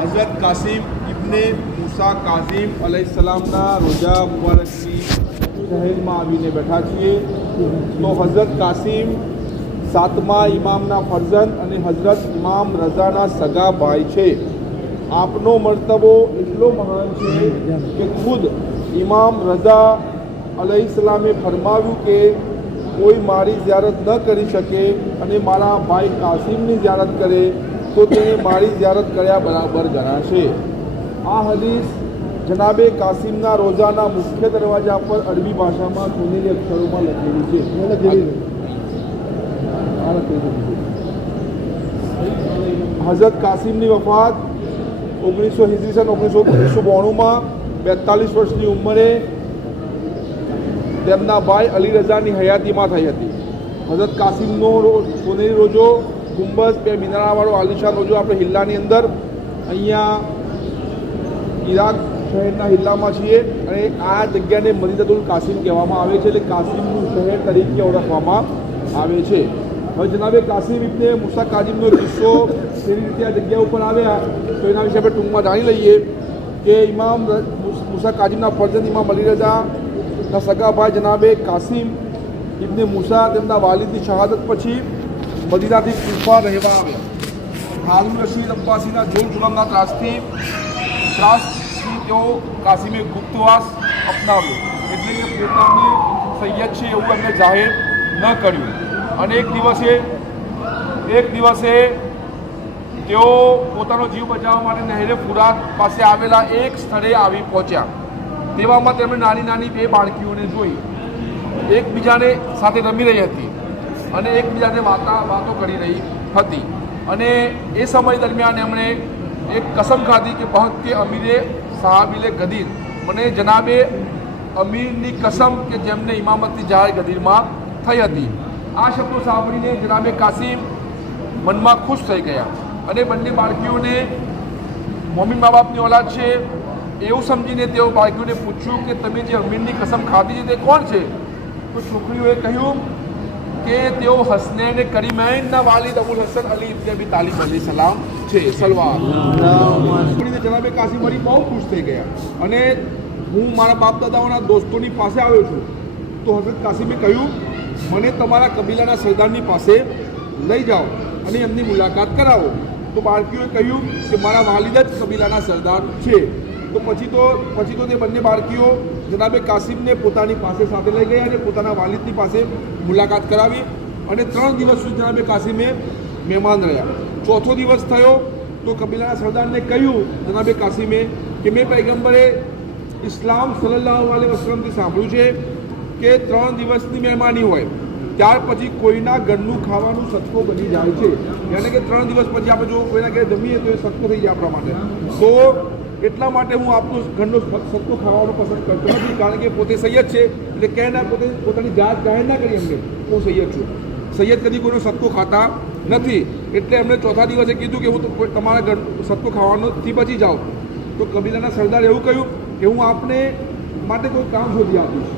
हज़रत कासिम इब्ने मूसा काजिम अलैहिस्सलामના રોજા મુબારકની શહેરમાં આવીને બેઠા છીએ તો હઝરત કાસિમ સાતમા ઇમામના ફરજંદ અને હઝરત ઇમામ રઝાના સગા ભાઈ છે. આપનો મર્તબો એટલો મહાન છે કે ખુદ ઇમામ રઝા अलैहिस्सलामे फरमाव्યું કે કોઈ મારી ઝિયારત ન કરી શકે અને મારા ભાઈ કાસિમની ઝિયારત કરે તો તેને મારી ઝિયારત કર્યા બરાબર ગણાશે. આ હદીસ જનાબે કાસિમના રોજાના મુખ્ય દરવાજા પર અરબી ભાષામાં સોનેરી અક્ષરોમાં લખેલી છે. હઝરત કાસિમની વફાત 1992માં 42 વર્ષની ઉંમરે તેમના ભાઈ અલી રઝાની હયાતીમાં થઈ હતી. હઝરત કાસિમનો સોનેરી રોજો ગુંબઝ બે મિનારાવાળો આલિશાન રોજો આપણે હિલ્લાની અંદર અહીંયા ઈરાક શહેરના હિલ્લામાં છીએ અને આ જગ્યાને મદીનાતુલ કાસિમ કહેવામાં આવે છે, એટલે કાસિમનું શહેર તરીકે ઓળખવામાં આવે છે. હવે જનાબે કાસિમ ઇબ્ને મૂસા કાઝિમનો કિસ્સો કેવી રીતે આ જગ્યા ઉપર આવ્યા તો એના વિશે આપણે ટૂંકમાં જાણી લઈએ કે ઇમામ મૂસા કાઝિમના ફરજંદ ઇમામ અલી રઝાના સગા ભાઈ જનાબે કાસિમ ઇબ્ને મૂસા તેમના વાલિદની શહાદત પછી મદીનાથી કુફા રહેવા આવ્યા. હારૂન રશીદ અબ્બાસીના જોર જુલમના ત્રાસથી તેઓ કાસિમે ગુપ્તવાસ અપનાવ્યો, એટલે કે પોતાને સૈયદ છે એવું એમને જાહેર ન કર્યું. અને એક દિવસે તેઓ પોતાનો જીવ બચાવવા માટે નહેરે ફુરાત પાસે આવેલા એક સ્થળે આવી પહોંચ્યા. તેવામાં તેમણે નાની નાની બે બાળકીઓને જોઈ, એકબીજાને સાથે રમી રહી હતી અને એકબીજાને વાતો કરી રહી હતી. અને એ સમય દરમિયાન એમણે એક કસમ ખાધી કે બહક કે અમીરે સાહાબિલે ગદીર, મને જનાબે અમીરની કસમ કે જેમને ઇમામતની જાહેર ગદીરમાં થઈ હતી. આ શબ્દો સાંભળીને જનાબે કાસિમ મનમાં ખુશ થઈ ગયા અને બંને બાળકીઓને મોમીન મા બાપની ઓલાદ છે એવું સમજીને તેઓ બાળકીઓને પૂછ્યું કે તમે જે અમીરની કસમ ખાધી છે તે કોણ છે? તો છોકરીઓએ કહ્યું કે તેઓ હસનૈન કરીમૈનના વાલિદ અબુલ હસન અલી ઇબ્ન અબી તાલિબ અલૈહિસ્સલામ છે. સલવાર જનાબે કાસિમ વળી બહુ ખુશ થઈ ગયા અને હું મારા બાપ દાદાઓના દોસ્તોની પાસે આવ્યો છું. તો હઝરત કાસિમે કહ્યું મને તમારા કબીલાના સરદારની પાસે લઈ જાઓ અને એમની મુલાકાત કરાવો. તો બાળકીઓએ કહ્યું કે મારા વાલિદ જ કબીલાના સરદાર છે. તો પછી તો તે બંને બાળકીઓ જનાબે કાસિમને પોતાની પાસે સાથે લઈ ગઈ અને પોતાના વાલિદની પાસે મુલાકાત કરાવી અને 3 દિવસ સુધી જનાબે કાસિમે મહેમાન રહ્યા. ચોથો દિવસ થયો તો કબીલાના સરદારને કહ્યું જનાબે કાસિમે કે મેં પૈગંબરે ઇસ્લામ સલ્લલ્લાહુ અલૈહિ વસલ્લમથી સાંભળ્યું છે કે 3 દિવસની મહેમાની હોય ત્યાર પછી કોઈના ઘરનું ખાવાનું સત્કો બની જાય છે, એટલે કે 3 દિવસ પછી આપણે જો કોઈના ઘરે જમીએ તો એ સત્કો થઈ જાય આપણા માટે. તો એટલા માટે હું આપનો ઘરનો સત્કો ખાવાનો પસંદ કરતો નથી, કારણ કે પોતે સૈયદ છે એટલે કહે ના પોતાની જાત જાહેર ના કરી એમને હું સૈયદ છું. સૈયદ કદી કોઈનો સત્કો ખાતા નથી, એટલે એમણે ચોથા દિવસે કીધું કે હું તમારા ઘર સત્કો ખાવાનોથી બચી જાઓ. તો કબીલાના સરદારે એવું કહ્યું કે હું આપને માટે કોઈ કામ શોધી આપીશ.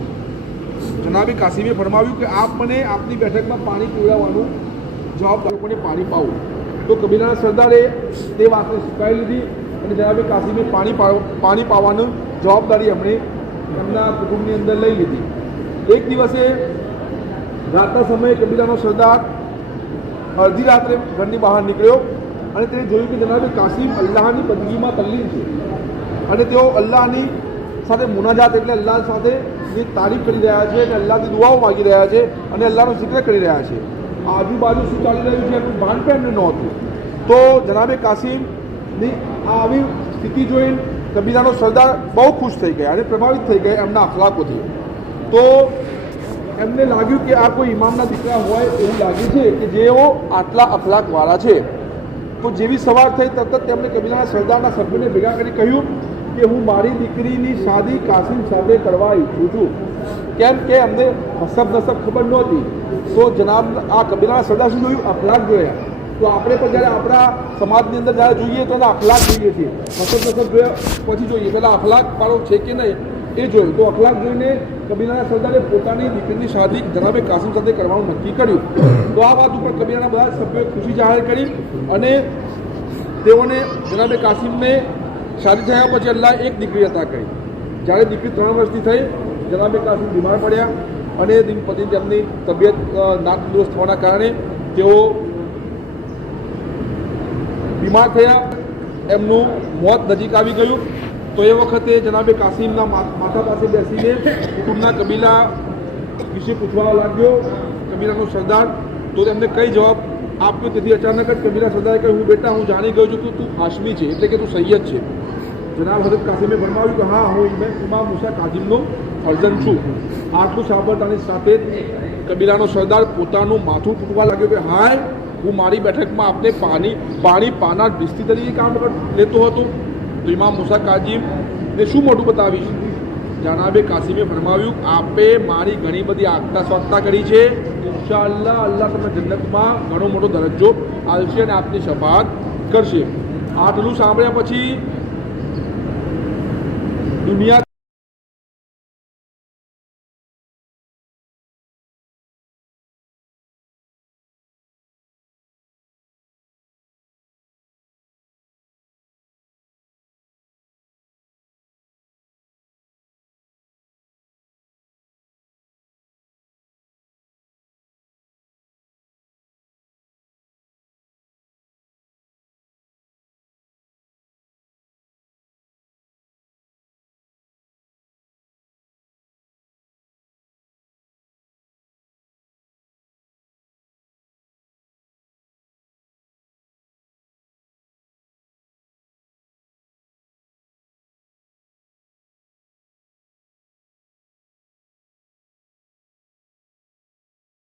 જનાબે કાસિમે ફરમાવ્યું કે આપ મને આપની બેઠકમાં પાણી પીવડાવવાનું જવાબદાર લોકોને પાણી પાવું. તો કબીલાના સરદારે તે વાતને સ્વીકારી લીધી અને જનાબે કાસિમે પાણી પાવાની જવાબદારી એમણે એમના કુટુંબની અંદર લઈ લીધી. એક દિવસે રાતના સમયે કબીલાનો સરદાર અડધી રાત્રે ઘરની બહાર નીકળ્યો અને તેને જોયું કે જનાબે કાસિમ અલ્લાહની બંદગીમાં તલ્લીન છે અને તેઓ અલ્લાહની સાથે મુનાજાત એટલે અલ્લાહ સાથે ની તારીફ કરી રહ્યા છે અને અલ્લાહની દુઆઓ માગી રહ્યા છે અને અલ્લાહનો જિક્ર કરી રહ્યા છે. આજુબાજુ શું ચાલી રહ્યું છે એનું ભાન પણ એમને નહોતું. તો જનાબે કાસિમની આવી સ્થિતિ જોઈ કબીલાનો સરદાર બહુ ખુશ થઈ ગયા અને પ્રભાવિત થઈ ગયા એમના અખલાકોથી. તો એમને લાગ્યું કે આ કોઈ ઇમામના દીકરા હોય એવું લાગે છે કે જેઓ આટલા અખલાકવાળા છે. તો જેવી સવાર થઈ તરત જ તેમણે કબીલાના સરદારના સભ્યોને ભેગા કરી કહ્યું કે હું મારી દીકરીની શાદી કાસિમ સાથે કરવા ઈચ્છું છું, કેમ કે અમને હસબ નસબ ખબર નહોતી. તો જનાબ આ કબીલાના સરદાર શું જોયું? અખલાક જોયા. તો આપણે પણ જ્યારે આપણા સમાજની અંદર જ્યારે જોઈએ તો એના અખલાક જોઈએ છીએ, હસબ નસબ જોયા પછી જોઈએ પહેલાં અખલાક પાડો છે કે નહીં એ જોયું. તો અખલાક જોઈને કબીલાના સરદારે પોતાની દીકરીની શાદી જનાબે કાસિમ સાથે કરવાનું નક્કી કર્યું. તો આ વાત ઉપર કબીલાના બધા સભ્યોએ ખુશી જાહેર કરી અને તેઓને જનાબે કાસિમને શાદી થયા પછી અલ્લાહ એક દીકરી અતા કરી. જ્યારે દીકરી 3 વર્ષની થઈ, જનાબે કાસિમ બીમાર પડ્યા અને પતિ તેમની તબિયત નાતદુરસ્ત હોવાના કારણે તેઓ બીમાર થયા, એમનું મોત નજીક આવી ગયું. તો એ વખતે જનાબે કાસિમના માથા પાસે બેસીને કુટુંબના કબીલા વિશે પૂછવા લાગ્યો, કબીલાનો સરદાર. તો તેમને કઈ જવાબ આપ્યો. તેથી અચાનક જ કબીલા સરદારે કહ્યું, હું બેટા હું જાણી ગયો છું કે તું હાશમી છે, એટલે કે તું સૈયદ છે. જનાબ હઝરત કાસિમે ફરમાવ્યું કે હા, હું ઇમામ મૂસા કાઝિમનો ફરજંદ છું. આટલું સાંભળતાની સાથે કબીલાનો સરદાર પોતાનું માથું તૂટવા લાગ્યો કે હાય, હું મારી બેઠકમાં આપને પાણી પાનાર બિસ્તી તરીકે કામ લેતો હતો. તો ઇમામ મૂસા કાઝિમને શું મોઢું બતાવીશ? જનાબે કાસિમે ફરમાવ્યું, આપે મારી ઘણી બધી આગતા સ્વાગતા કરી છે. ઇન્શાઅલ્લાહ અલ્લાહ તમને જન્નતમાં ઘણો મોટો દરજ્જો આપશે અને આપની શફાત કરશે. આટલું સાંભળ્યા પછી દુનિયા